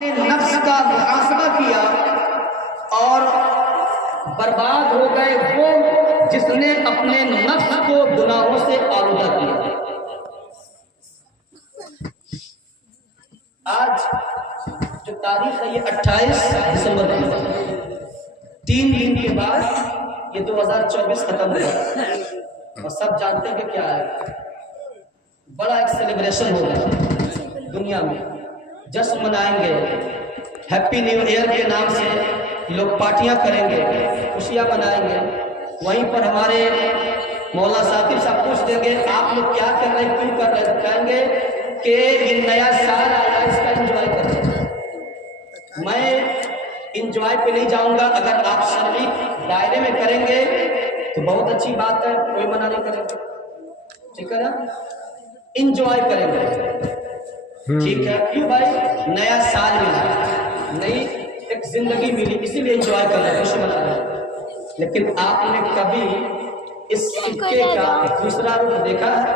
नफ्स का मुहासबा किया और बर्बाद हो गए वो जिसने अपने नफ्स को गुनाहों से आलूदा किया। आज जो तारीख है ये 28 दिसंबर की, 3 दिन के बाद ये 2024 खत्म हो गया और सब जानते हैं कि क्या है, बड़ा एक सेलिब्रेशन होगा दुनिया में, जश्न मनाएंगे, हैप्पी न्यू ईयर के नाम से लोग पार्टियां करेंगे, खुशियां मनाएंगे। वहीं पर हमारे मौला साकिब साहब पूछ देंगे आप लोग क्या कर रहे हैं, क्यों कर रहे हैं, कहेंगे कि ये नया साल आया इसका एंजॉय कर रहे हैं। मैं एंजॉय पे नहीं जाऊंगा, अगर आप शर्ई दायरे में करेंगे तो बहुत अच्छी बात है, कोई मना नहीं करेंगे, ठीक है ना, एंजॉय करेंगे, ठीक है। क्यों भाई, नया साल मिला, नई एक जिंदगी मिली, इसीलिए एंजॉय कर रहे हैं, खुशी मना रहे हैं। लेकिन आपने कभी इस सिक्के का दूसरा रूप देखा है?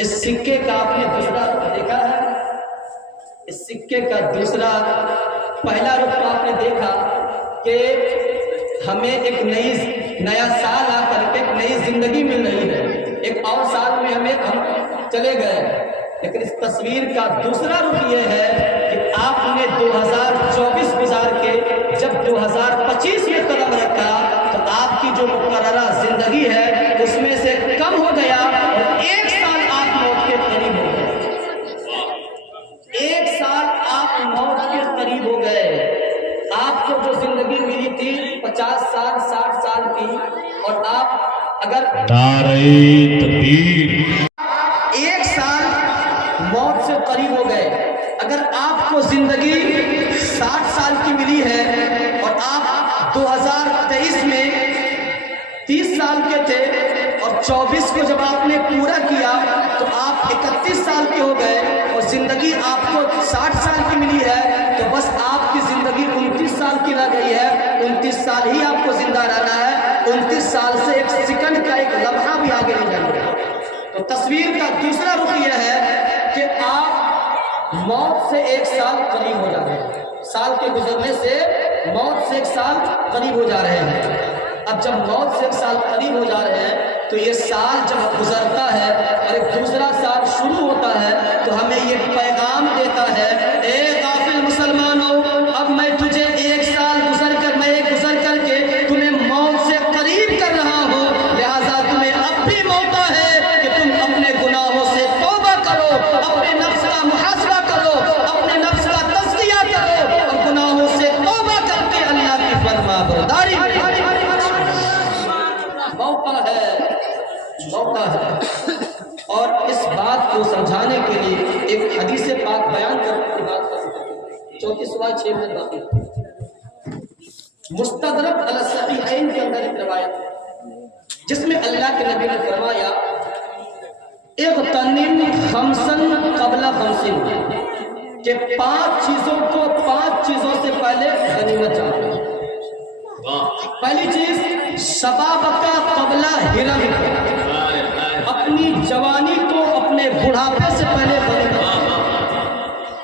इस सिक्के का आपने दूसरा रूप देखा है? इस सिक्के का दूसरा पहला रूप तो आपने देखा कि हमें एक नया साल आकर के एक नई जिंदगी मिल रही है, एक और साल में हम चले गए। लेकिन इस तस्वीर का दूसरा रूप यह है कि आपने 2024 गुजार के जब 2025 में कदम रखा तो आपकी जो मुकर्ररा जिंदगी है उसमें से कम हो गया और 1 साल आप मौत के करीब हो गए। 1 साल आप मौत के करीब हो गए। आपको जो जिंदगी मिली थी 50 साल 60 साल की, और आप अगर 1 साल मौत से करीब हो गए। अगर आपको जिंदगी 60 साल की मिली है और आप 2023 में 30 साल के थे और 24 को जब आपने पूरा किया तो आप 31 साल के हो गए, और जिंदगी आपको 60 साल की मिली है तो बस आपकी जिंदगी 29 साल की रह गई है। 29 साल ही आपको जिंदा रहना है, 29 साल से एक सेकंड का एक लम्हा भी आगे नहीं जाएगा। तो तस्वीर का दूसरा रुख यह है कि आप मौत से 1 साल करीब हो जा रहे हैं, साल के गुजरने से मौत से 1 साल करीब हो जा रहे हैं। अब जब मौत से 1 साल करीब हो जा रहे हैं तो ये साल जब गुजरता है और एक दूसरा साल शुरू होता है तो हमें ये पैगाम देता है, ए गाफिल मुसलमानों, अब मैं तुझे 1 साल गुजर करके तुम्हें मौत से करीब कर रहा हूँ, लिहाजा तुम्हें अब भी मौका है कि तुम अपने गुनाहों से तौबा करो, अपने नफ्स का मुहासबा करो, अपने नफ्स का तज़किया करो और गुनाहों से तौबा करके अल्लाह की फरमाबरदारी मौका है। और इस बात को समझाने के लिए एक हदीस पाक बयान करने की बात कर 34 मिनट बाकी। मुस्तदरक अला सहीहैन के अंदर एक रिवायत जिसमें अल्लाह के नबी ने फरमाया, इग़तनिम खमसन क़ब्ला खमसिन, कि 5 चीजों से पहले गनीमत जानो। पहली चीज शबाबका क़ब्ला हिरम, अपनी जवानी को अपने बुढ़ापे से पहले गनीमत,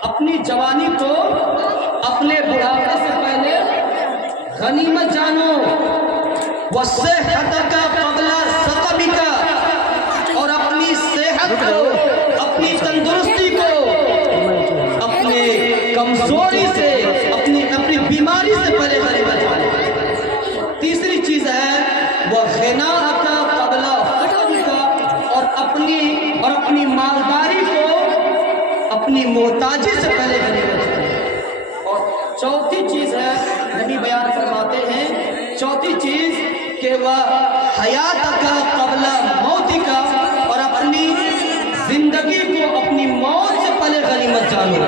अपनी जवानी को अपने बुढ़ापे से पहले गनीमत जानो। वस्सेहतका क़ब्ला सक़मिका, और अपनी सेहत को, अपनी तंदुरुस्ती को अपने कमजोरी से, अपनी बीमारी से पहले गनीमत जानो। तीसरी चीज है वह ग़िनाअका क़ब्ला फ़क़रिका, और अपनी मालदारी को अपनी मोहताजी से पहले गनीमत जानो। और चौथी चीज है, नबी बयान फरमाते हैं, चौथी चीज कि वह हयात का क़ब्ला मौतिका, और अपनी जिंदगी को अपनी मौत से पहले गनीमत जानो।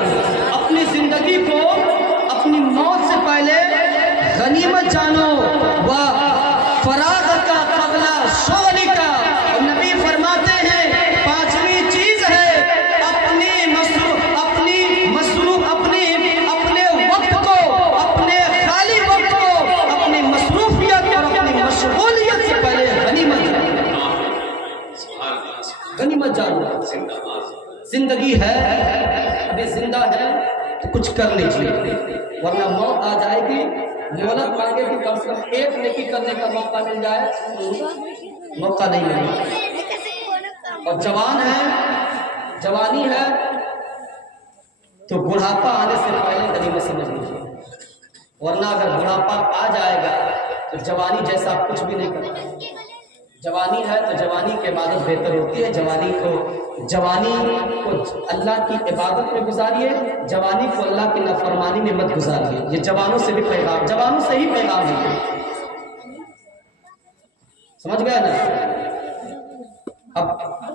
अपनी जिंदगी को अपनी मौत से पहले गनीमत जानो। वह फराग का क़ब्ला शोलिका, और नबी फरमाते हैं 5वीं चीज है अपने वक्त को, अपने खाली वक्त को, अपनी मसरूफियत और अपनी मशगूलियत से पहले गनीमत जानो। जिंदगी है, अभी जिंदा है तो کچھ کر لیجیے، ورنہ موت آ جائے گی، مہلت مانگے کہ کم سے کم ایک نیکی کرنے کا موقع مل جائے، موقع نہیں ملے. اور جوان ہے، جوانی ہے تو بڑھاپا آنے سے پہلے غنیمت سمجھ لیجیے، ورنہ اگر بڑھاپا آ جائے گا تو جوانی جیسا آپ کچھ بھی نہیں کرتا. جوانی ہے تو جوانی کی عبادت بہتر ہوتی ہے. جوانی کو اللہ کی عبادت میں گزاریے، جوانی کو اللہ کی نافرمانی میں مت گزاریے. یہ جوانوں سے بھی پیغام، جوانوں سے ہی پیغام ہے. سمجھ گیا نا؟ اب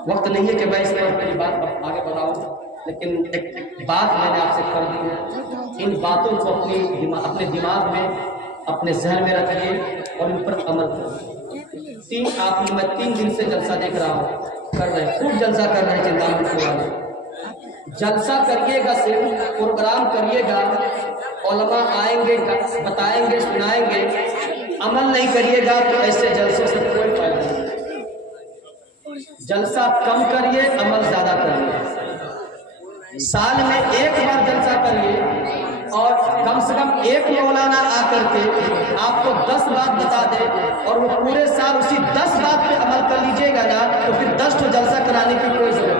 وقت نہیں ہے کہ میں اس پر اپنی بات آگے بڑھاؤں، لیکن ایک بات میں نے آپ سے کر دی ہے. ان باتوں کو اپنے دماغ میں، اپنے ذہن میں رکھیے اور ان پر عمل کریے. میں 3 دن سے جلسہ دیکھ رہا ہوں، کر رہے ہیں، خوب جلسہ کر رہے ہیں چنتا مکتی والے. جلسہ کریے گا، صرف پروگرام کریے گا، علماء آئیں گے، بتائیں گے، سنائیں گے، عمل نہیں کریے گا تو ایسے جلسوں سے کوئی فائدہ نہیں. جلسہ کم کریے، عمل زیادہ کریے. سال میں 1 بار جلسہ کریے اور کم سے کم ایک مولانا آ کر کے آپ کو 10 بات بتا دے اور وہ پورے سال اسی 10 بات پہ عمل کر لیجیے گا نا، تو پھر 10 تو جلسہ کرانے کی کوئی ضرورت